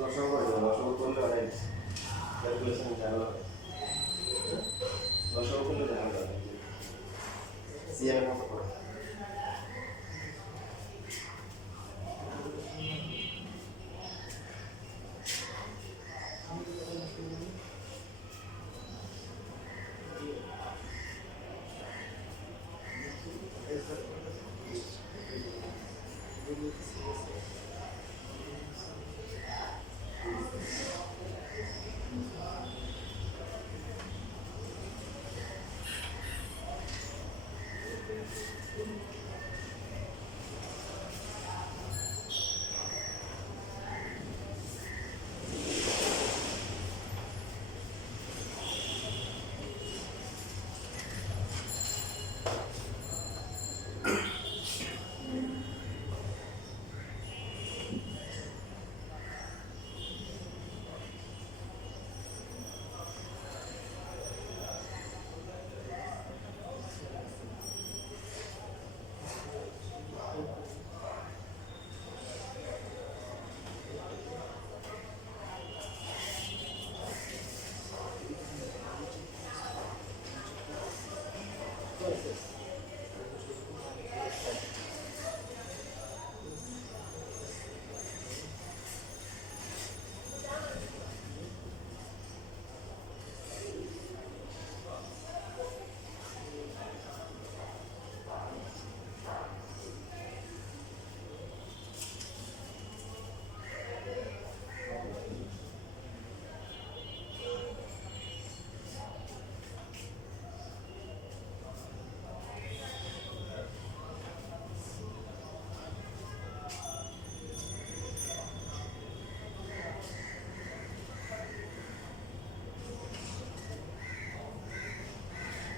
রসগোল্লা করলে অনেক ক্যালকুলেশন জানা হয়। রসগোল্লা জানা হয় সিএম মতো করে।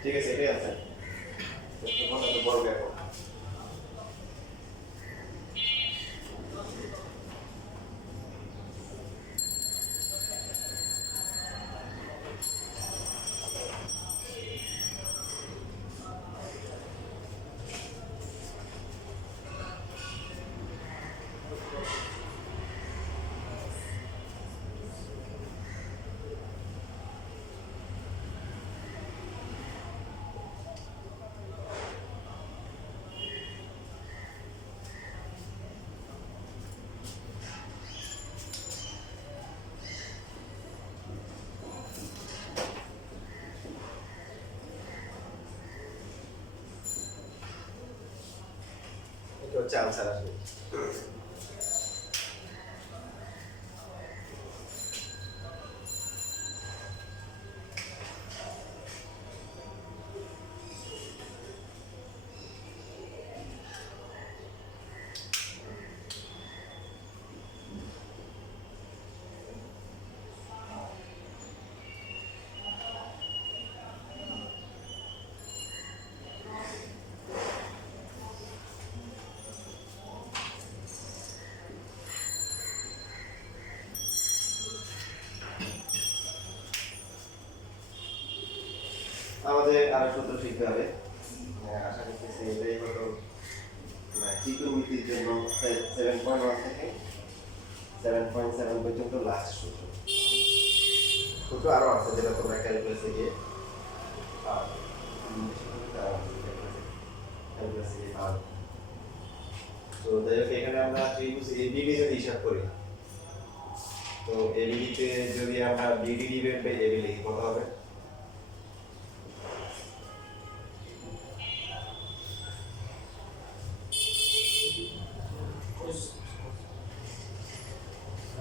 ঠিক আছে, এটাই আছে। বড় ব্যাপার। এটা হচ্ছে আনসার আসলে। আরো সূত্র শিখতে হবে। আশা করতেছি এটাই হলো ত্রিকোণমিতির জন্য 7.1 থেকে 7.7 পর্যন্ত লাস্ট সূত্র। সূত্র আরো আছে যেটা তোমরা ক্যালকুলাসে গিয়ে তো যাই হোক এখানে আমরা ত্রিভুজ এবিডি যদি হিসাব করি, তো এবিডিতে যদি আমরা বিডি ডিভাইড বাই এবি লিখি কত হবে?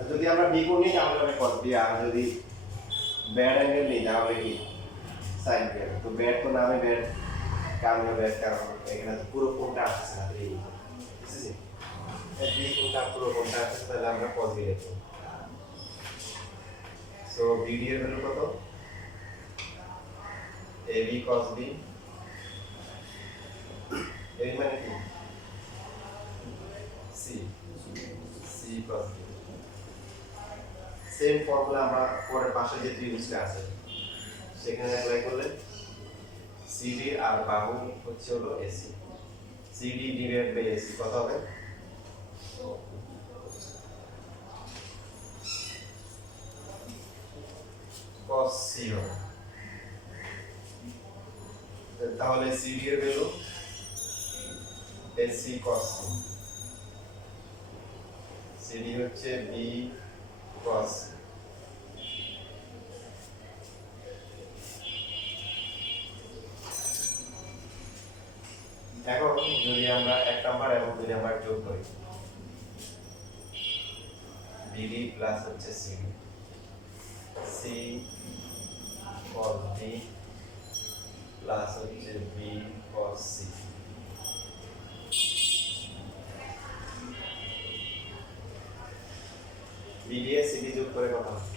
যদি আমরা বি কোণ নিই তাহলে হবে cos b, আর যদি ব্যাড অ্যাঙ্গেল নিই তাহলে কি sin b। তো ব্যাড তো নামে ব্যাড, কারণ ব্যাড কারণ এখানে পুরো কোণটা আসছে না, এই বুঝছেন এই বি কোণটা পুরো কোণটা আসছে, তাহলে আমরা cos b লিখব। সো বিডি এর ভ্যালু কত? ab cos b, এই মানে কি c cos b। Same formula আমরা পরের পাশে যে ত্রিভুজটা আছে সেখানে অ্যাপ্লাই করলে সিডি আর বাহু হচ্ছে হলো AC, CD divide by AC কত হবে? cos c হবে। তাহলে সিডি এর value AC cos c, CD হচ্ছে বি cos। এখন যদি আমরা 1 নাম্বার এবং 2 নাম্বার যোগ করি, বিডি প্লাস হচ্ছে CD, C cos b plus হচ্ছে বি cos c। বিডি এর সিডি যোগ করে কত হবে?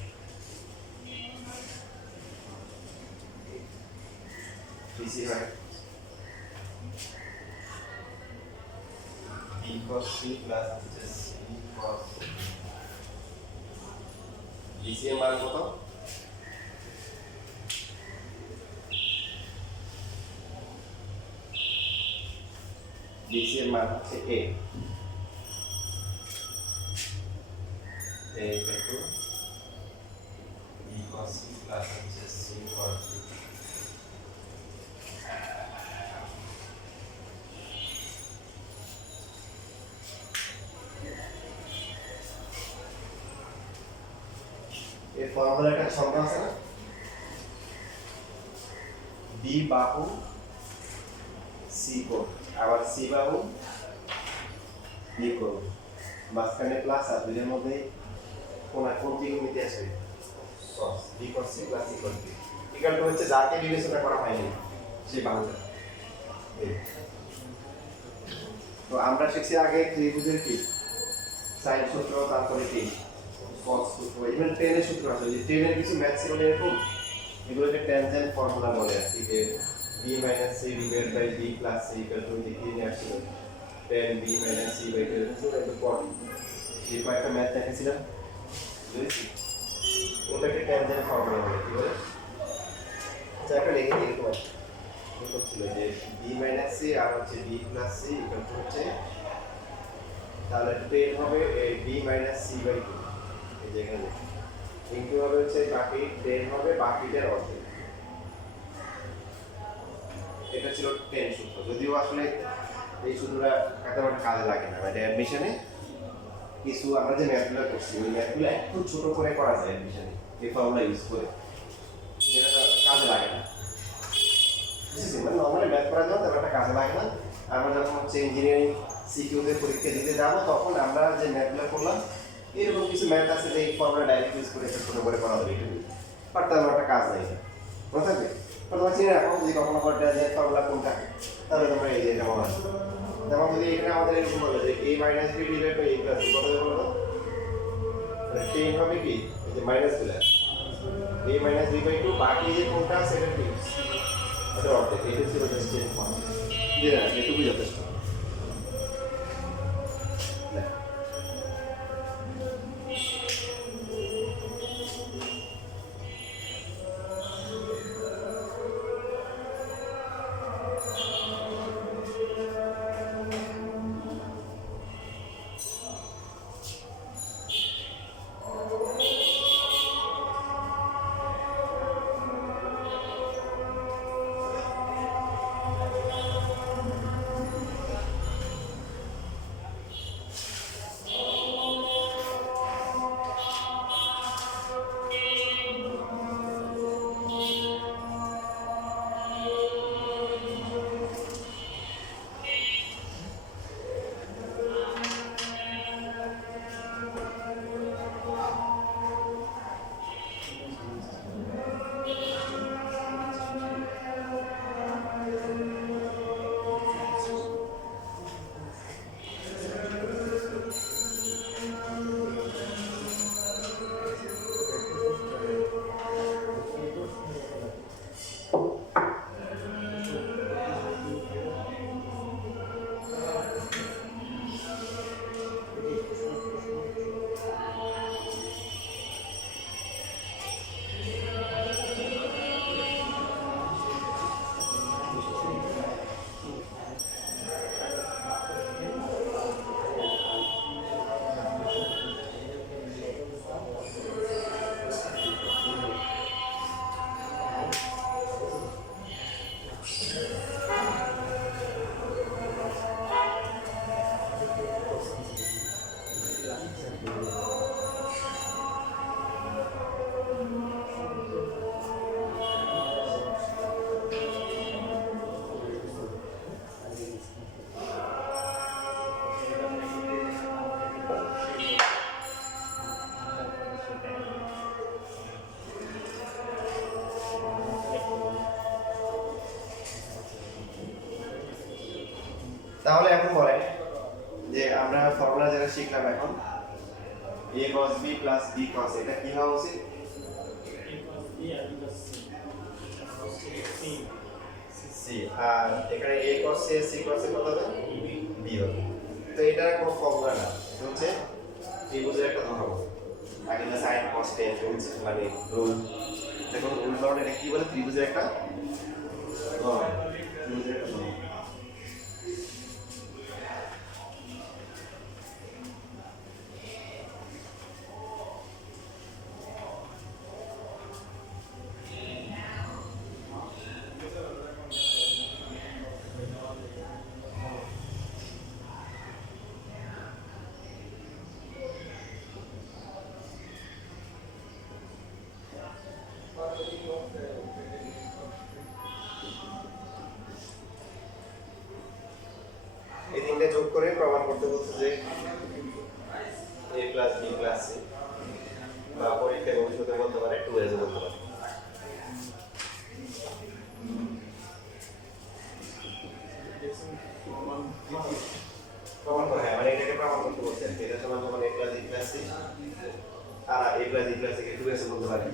ডিসি হয় b cos c প্লাস হচ্ছে c cos c। ডিসি এর মান কত? ডিসি এর মান হচ্ছে a equal to b cos c plus হচ্ছে c cos b। এই ফর্মুলার একটা সংজ্ঞা আছে না, b বাহু c কোণ, আবার c বাহু b কোণ, মাঝখানে প্লাস আর দুইয়ের মধ্যে কোন ত্রিকোণমিতি আসবে cos b cos c plus c cos b equal to হচ্ছে যাকে বিবেচনা করা হয়নি সেই বাহুটা। তো আমরা শিখছি আগে ত্রিভুজের কি সাইন সূত্র, তারপরে কি cos সূত্র, ইভেন টেনের সূত্র আছে। যে টেনের কিছু ম্যাথ ছিল এরকম, এগুলোকে ট্যানজেন্ট ফর্মুলা বলে আর কি, যে b - c divide by b plus c equal to কি নিয়ে আসছিল tan b - c বাই 2 একটু পর যে কয়েকটা ম্যাথ দেখেছিলাম বুঝেছি, ওটাকে ট্যানজেন্ট ফর্মুলা বলে। কি বলে একটা লিখে দিই তোমার ছিল যে b - c আর হচ্ছে b plus c equal to হচ্ছে, তাহলে tan হবে b - c বাই 2, এই যে এখানে ইনটু হবে হচ্ছে বাকি tan হবে বাকিটার অর্ধেক। এটা ছিল tan সূত্র, যদিও আসলে এই সূত্রটা তেমন কাজে লাগে না, মানে অ্যাডমিশনে কিছু আমরা যে ম্যাথগুলো করছি ওই ম্যাথগুলো একটু ছোট করে করা যায় অ্যাডমিশনে এই ফর্মুলা ইউজ করে, যেটা কাজে লাগে না। বুঝেছি, মানে নর্মালি ম্যাথ করা যায় তেমন একটা কাজে লাগে না। আমরা যখন হচ্ছে ইঞ্জিনিয়ারিং সিকিউতে পরীক্ষা দিতে যাবো তখন আমরা যে ম্যাথগুলো করলাম এরকম কিছু ম্যাথ আছে যে এই ফর্মুলা ডাইরেক্ট ইউজ করে ছোট করে করা হবে এটুকু, বাট তেমন একটা কাজ নেই। মনে থাকবে তোমরা চিনে রাখো, যদি কখনো করতে যে ফর্মুলা কোনটা তাহলে তোমরা এই যে যেমন আসবে, যেমন যদি এখানে আমাদের এরকম বলে যে a - b divide by a plus b কত হবে বলো তো, tan হবে কি এই যে মাইনাস দিলে a - b বাই 2, বাকি যে কোনটা সেটা কি এটা অর্ধেক, এটা ছিল জাস্ট চেঞ্জ ফর্ম দিয়ে না, এটুকু যথেষ্ট। তাহলে এখন বলেন যে আমরা ফর্মুলা যেটা শিখলাম এখন a cos b plus b cos এটা কি হওয়া উচিত? c আর এখানে a cos c c cos এ কত হবে? b হবে। তো এটা কোনো ফর্মুলা না, এটা হচ্ছে ত্রিভুজের একটা ধর্ম। আগে না sin cos tan রুলস মানে রুল, এটা কোনো রুল ধরনের, এটা কি বলে? ত্রিভুজের একটা ধর্ম, ত্রিভুজের একটা ধর্ম। এই তিনটে যোগ করে প্রমাণ করতে বলছে যে a plus b plus c, বা পরীক্ষায় ভবিষ্যতে বলতে পারে 2a বলতে পারে। প্রমাণ করে, হ্যাঁ, মানে এটাকে প্রমাণ করতে বলছে আর কি। এটা সমান যখন a plus b plus c R a plus b plus c K 2a বলতে পারে।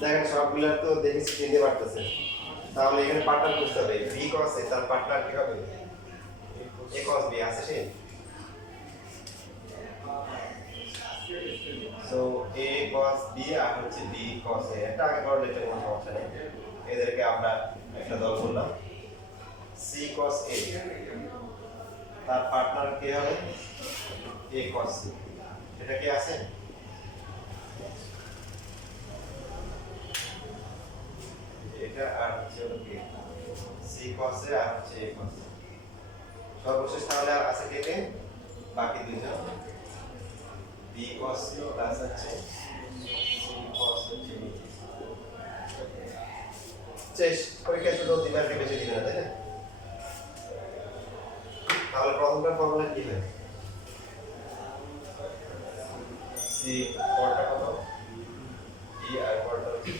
দেখেন সবগুলা তো দেখেছি চিনতে পারতেছে, তাহলে এখানে পার্টনার বুঝতে হবে। b cos a তার পার্টনার কি হবে? a cos b আছে সে। সো a cos b আর হচ্ছে b cos a, এটা আগে পড়লে এটা কোনো সমস্যা নেই। এদেরকে আমরা একটা দল বললাম। c cos a তার পার্টনার কি হবে? a cos c, এটা কি আছে? এটা আর হচ্ছে হলো কি c cos a আর হচ্ছে a cos a। সর্বশেষ তাহলে আর আছে কে কে? বাকি দুইজন b cos c প্লাস হচ্ছে c cos হচ্ছে b। শেষ পরীক্ষা শুধু দিবারকে বেশি দিন না, তাই না? তাহলে প্রথমটার ফর্মুলা কি হয়? c পরটা কত? b আর পরটা হচ্ছে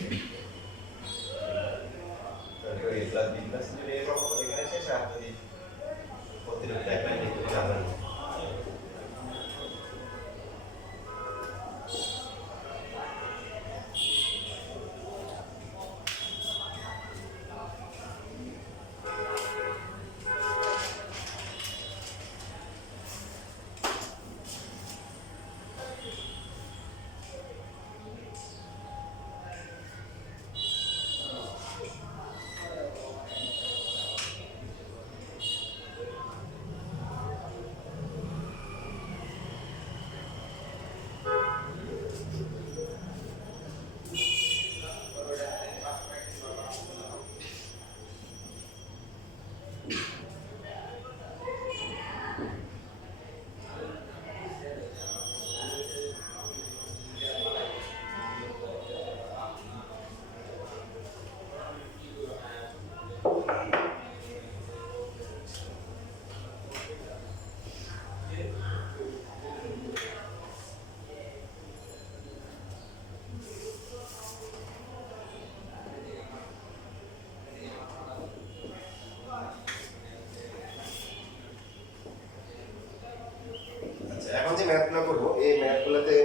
তাহলে a plus b plus c এর ফর্মুলা এখানে শেষ। আর যদি প্রতিরোধ এক লাইন লিখতে পারেন। এখন যে ম্যাথগুলো করবো এই ম্যাথগুলোতে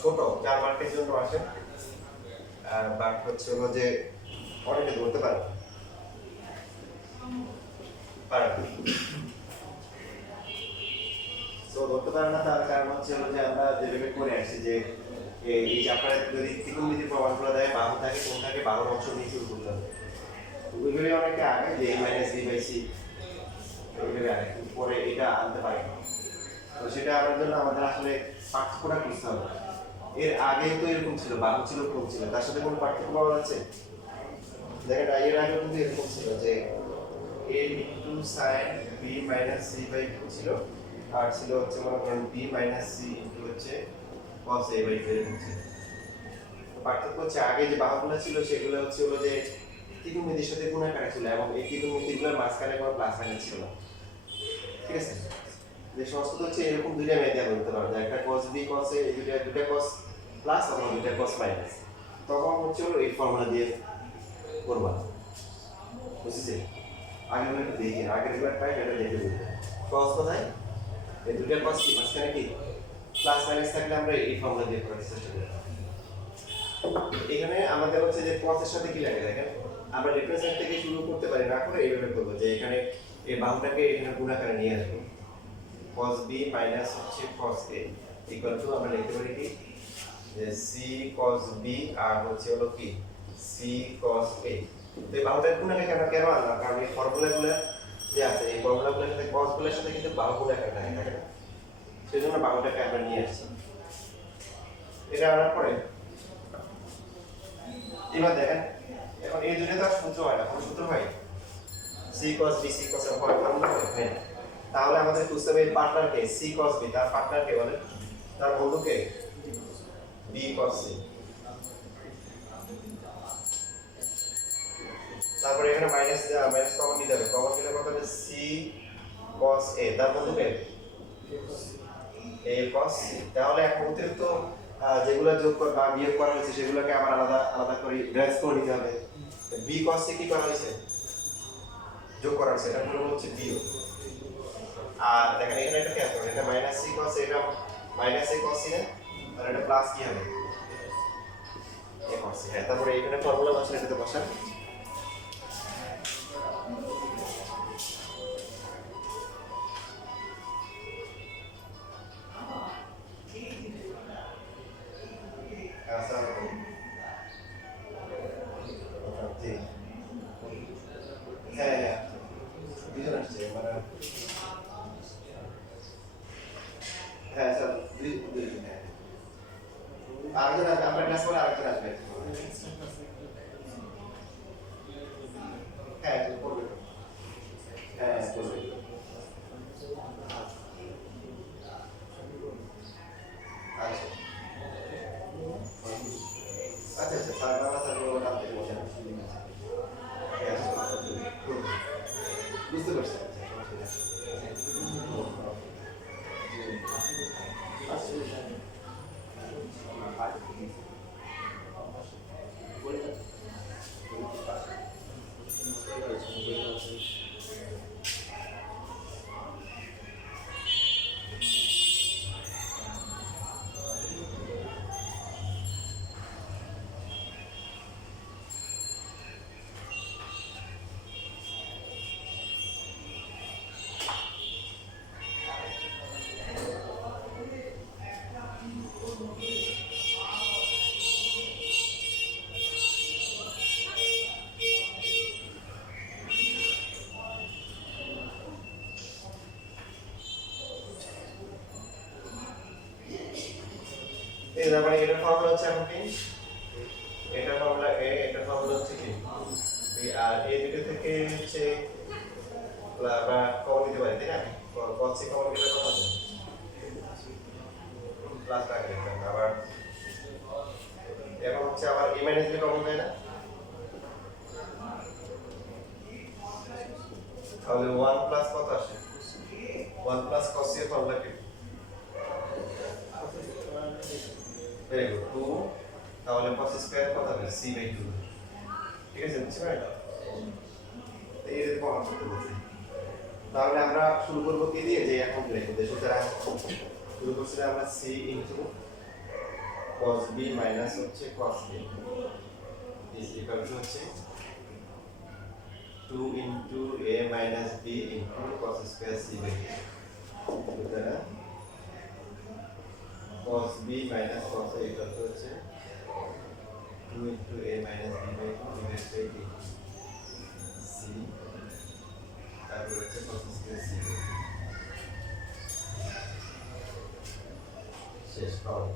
ছোট 4 মার্কের জন্য আসে, আর বাট হচ্ছে হলো যে অনেকে ধরতে পারে তো ধরতে পারে না। তার কারণ হচ্ছে হলো যে আমরা যেভাবে করে আসছি যে এই যে আপনারা যদি ত্রিকোণমিতি প্রমাণগুলো দেয় বাহু থাকে, কোন থাকে, বাহুর অংশ নিয়ে শুরু করতে হবে। ওইগুলি অনেকে আগে যে a minus b by c এইভাবে আনে, কিন্তু পরে এটা আনতে পারে না। তো সেটা আনার জন্য আমাদের আসলে পার্থক্যটা বুঝতে হবে। এর আগে তো এরকম ছিল, বাহু ছিল, ক্রম ছিল, তার সাথে কোনো পার্থক্য পাওয়া যাচ্ছে? দেখেন এর আগে কিন্তু এরকম ছিল যে a into sin b minus c by 2 ছিল, আর ছিল হচ্ছে মনে করেন b মাইনাস c ইনটু হচ্ছে cos a বাই 2 এরকম ছিল। তো পার্থক্য হচ্ছে আগে যে বাহুগুলো ছিল সেগুলো হচ্ছে হলো যে ত্রিকোণমিতির সাথে গুণ আকারে ছিল, এবং এই ত্রিকোণমিতিগুলোর মাঝখানে কোনো প্লাস মাইনাস ছিল না। ঠিক আছে? যে সংস্কৃত হচ্ছে এরকম দুইটা মেথড বলতে পারো, যে একটা cos b cos a, এই দুইটা cos প্লাস অথবা দুইটা cos মাইনাস। তখন হচ্ছে হলো এই ফর্মুলা দিয়ে করবা, বুঝেছি? আগের গুলো একটু দেখি, আগের গুলো ট্রাই এটা দেখে বুঝবে। cos কোথায়? এই দুইটা cos কি মাঝখানে কি প্লাস মাইনাস থাকলে আমরা এই ফর্মুলা দিয়ে করার চেষ্টা করি। এখানে আমাদের হচ্ছে যে cos এর সাথে কি লাগে দেখেন, আমরা রেফারেন্স সাইড থেকে শুরু করতে পারি, না করে এইভাবে করব যে এখানে এই বাহুটাকে এখানে গুণ আকারে নিয়ে আসবো। cos b মাইনাস হচ্ছে cos a ইকুয়াল টু আমরা লিখতে পারি কি যে c cos b আর হচ্ছে হলো কি c cos a। তো এই বাহুটার গুণ আকারে কেন আনলাম, কারণ এই ফর্মুলাগুলো যে আছে এই ফর্মুলাগুলোর সাথে cos গুলোর সাথে কিন্তু বাহু গুণ আকারে থাকে, তাই না? সেজন্য বাহুটাকে আমরা নিয়ে আসছি। এটা আনার পরে এবার দেখেন, এখন এই দুটো তো আর সূত্র হয় না, কোন সূত্র হয়? c cos b c cos a হয়, ফর্মুলা হয়, হ্যাঁ। তাহলে আমাদের বুঝতে হবে পার্টনারকে c cos b, তার পার্টনারকে বলে, তার বন্ধুকে b cos c। তারপরে এখানে মাইনাস মাইনাস কমন নিতে হবে, কমন নিলে কত হবে c cos a, তার বন্ধুকে a cos c। তাহলে এখন অতিরিক্ত যেগুলো যোগ বা বিয়োগ করা হয়েছে সেগুলোকে আবার আলাদা আলাদা করে ড্রেস করে নিতে হবে। b cos c কি করা হয়েছে? যোগ করা হয়েছে, এটা পুরো হচ্ছে বিয়োগ। আর দেখেন এখানে এটা কি আছে, এটা মাইনাস c cos a, এটা মাইনাস a cos c না, আর এটা প্লাস কি হবে a cos c। হ্যাঁ, তারপরে এখানে ফর্মুলা বসান, এটাতে বসান। হ্যাঁ হ্যাঁ, দুজন আসছে মানে, হ্যাঁ স্যার দুজন, হ্যাঁ আরেকজন আসবে, আমরা ক্লাস করে আরেকজন আসবে। হ্যাঁ করবে, হ্যাঁ করবে। আচ্ছা আচ্ছা আচ্ছা, স্যার বাবা স্যার ওটা আপনি বসেন। হ্যাঁ করবে, বুঝতে পারছি। এই তারপরে এটার ফর্মুলা হচ্ছে এখন কি, এটার ফর্মুলা এ, এটার ফর্মুলা হচ্ছে কি বি, আর এই দুটো থেকে হচ্ছে বা কমন নিতে পারি, তাই না? cos c কমন নিলে কত হবে? প্লাস টাকা লিখলাম, আবার এখন হচ্ছে আবার a মাইনাস b কমন দেয় না, তাহলে 1 প্লাস কত আসে? 1 প্লাস cos c এর ফর্মুলা কি? ভেরি গুড, 2, তাহলে cos স্কয়ার কত হবে? c by 2। ঠিক আছে, বুঝতে পারলেন? তো এই রকম আমরা করতে বলছি। তাহলে আমরা শুরু করব কি দিয়ে, যে এখন লিখব, যে সুতরাং শুরু করছিলাম আমরা c into cos b minus হচ্ছে cos a is equal to হচ্ছে 2 into a minus b into cos square c by 2। সুতরাং cos b minus cos a equal to হচ্ছে 2 into a minus b by 2 divided by d c, তারপর হচ্ছে process শেষ পাওয়া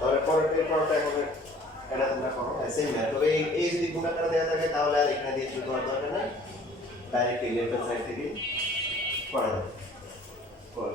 তাহলে পরের পরটা এখন এটা তোমরা করো সেম না তবে এই যদি গুণাকার দেওয়া থাকে তাহলে আর এখানে দিয়ে শুরু করার দরকার নাই ডাইরেক্ট লেফট সাইড থেকে করা যাবে করো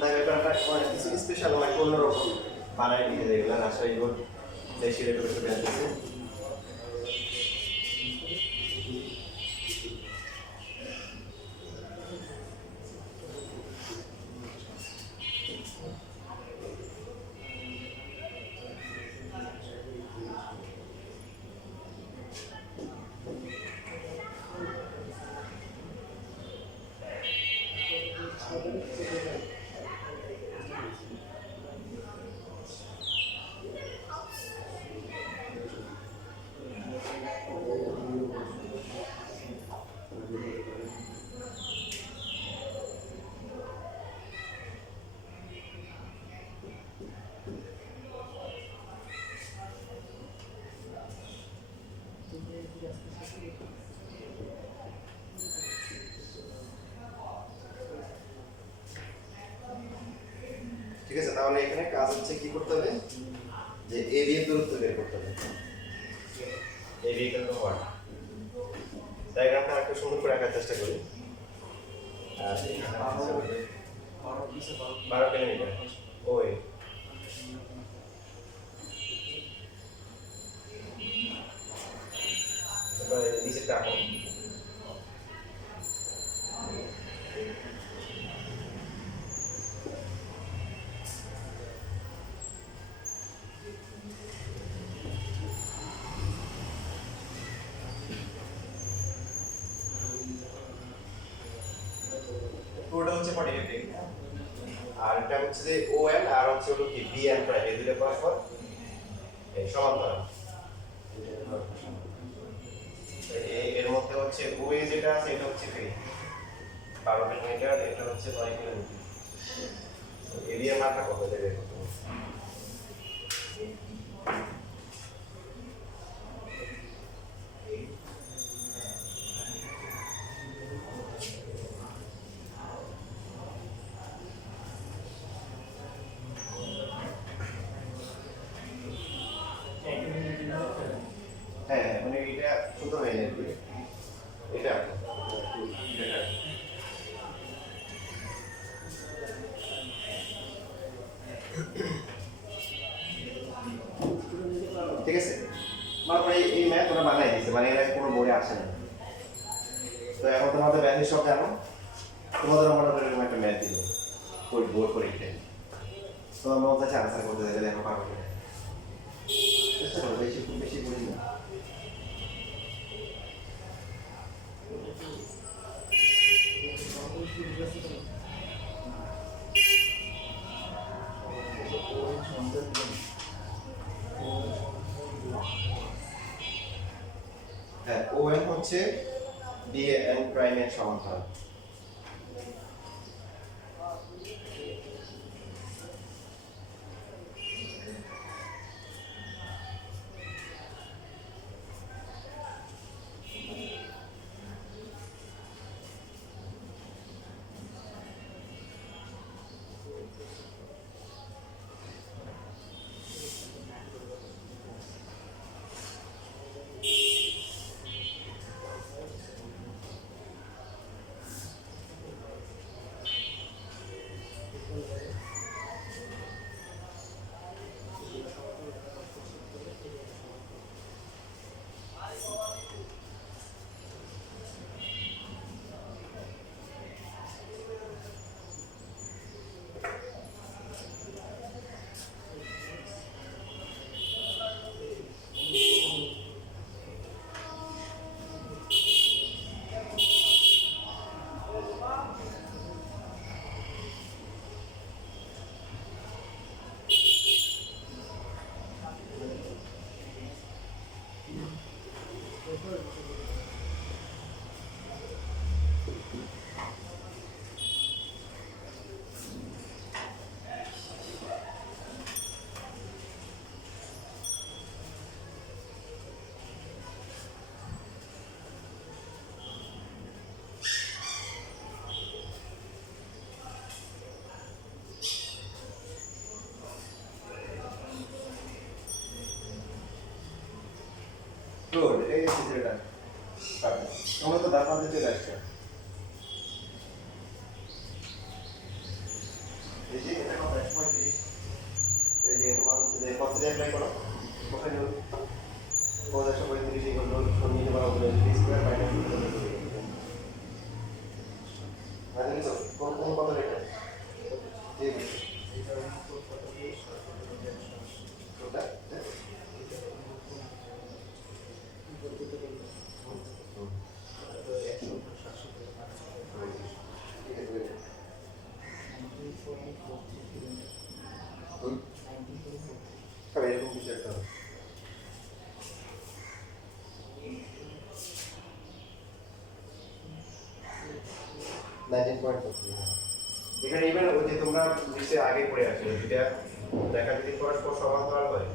না ব্যাপারটা অনেক কিছু স্পেশাল অনেক অন্যরকম বানায় নিয়ে যায় এগুলো আশা এগুলো দেশি রেট করে বেঁচেছে ঠিক আছে তাহলে এখানে কাজ হচ্ছে কি করতে হবে যে এবি এর দূরত্ব বের করতে হবে এবি ইকুয়াল টু হোয়াট ডায়াগ্রামটা একটু সুন্দর করে আঁকার চেষ্টা করি আর এখানে 12 কিলোমিটার ওই এবারে নিচেরটা আঁকো পুরোটা হচ্ছে 45 ডিগ্রি আর এটা হচ্ছে যে ON আর হচ্ছে হলো কি BN প্রাইম এই দুটো পরস্পর এই সমান্তরাল এর মধ্যে হচ্ছে OA যেটা আছে এটা হচ্ছে কি 12 কিলোমিটার এটা হচ্ছে 9 কিলোমিটার এরিয়া মাত্রা কত দেবে হ্যাঁ মানে এটা সুন্দর হয়ে যাবে এটা ঠিক আছে মানে এই ম্যাথ ওরা বানাই দিয়েছে মানে এর কোনো বোর্ডে আসে না তো এখন তোমাদের ব্যাংকের সব জানো তোমাদের আমরা এরকম একটা ম্যাথ দিল বোর্ড পরীক্ষায় তোমার মনে হচ্ছে আনসার করতে গেলে এখন পারবো না চেষ্টা করো বেশি খুব বেশি করি না হ্যাঁ ON হচ্ছে BN প্রাইমের সমান্তরাল গুড এই চিত্রটা তোমরা তো দাঁড়াতে চলে আসছো মানে কিছু কোন কোন কত রেখে জি ওটা এরকম কিছু একটা 19.43 এখানে ইভেন ওই যে তোমরা নিচে আগে পড়ে আসলে দুইটা দেখা যদি পরস্পর সমান্তরাল হয়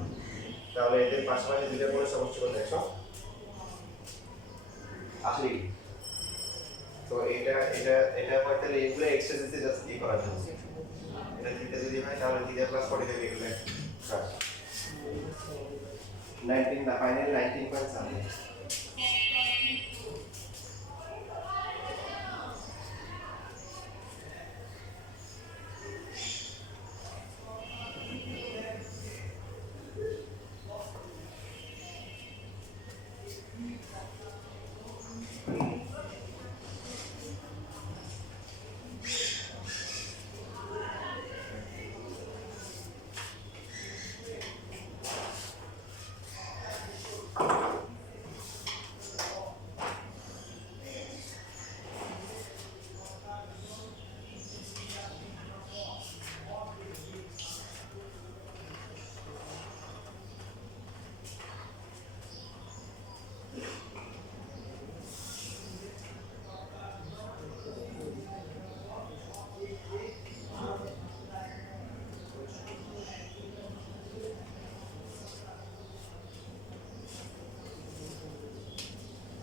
তাহলে এদের পাশাপাশি দুইটা করে সমষ্টি কত 180 ডিগ্রি তো এটা হয় তাহলে এগুলো এক্সট্রা দিতে জাস্ট কি করার জন্য এটা থিটা যদি হয় তাহলে থিটা প্লাস 45 এগুলো প্লাস 19 না ফাইনালি 19.7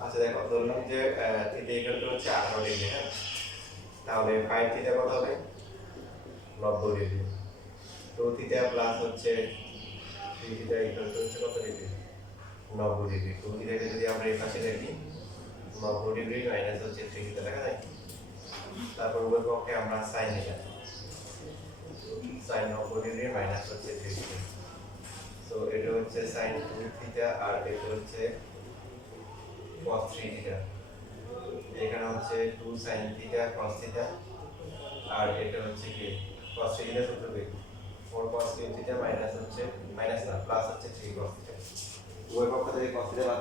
আচ্ছা দেখো ধরলাম যে থিটা ইকুয়াল টু হচ্ছে 18 ডিগ্রি হ্যাঁ তাহলে ফাইভ থিটা কত হবে 90 ডিগ্রি টু থিটা প্লাস হচ্ছে থ্রি থিটা ইকুয়াল টু হচ্ছে কত ডিগ্রি 90 ডিগ্রি টু থিটাকে যদি আমরা এই পাশে রাখি 90 ডিগ্রি মাইনাস হচ্ছে থ্রি থিটা দেখা যায় তারপর উভয় পক্ষে আমরা সাইন নিলাম সাইন 90 ডিগ্রি মাইনাস হচ্ছে থ্রি থিটা সো এটা হচ্ছে সাইন টু থিটা আর এটা হচ্ছে cos 3 থিটা এখানে হচ্ছে 2 sin থিটা cos থিটা আর এটা হচ্ছে কি cos 3 থিটা সূত্র কি 4 cos কিউব থিটা মাইনাস হচ্ছে মাইনাস না প্লাস হচ্ছে 3 cos থিটা উভয় পক্ষ থেকে cos থিটা বাদ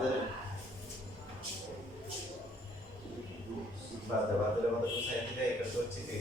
দিলে কত 2 sin থিটা এটা হচ্ছে কি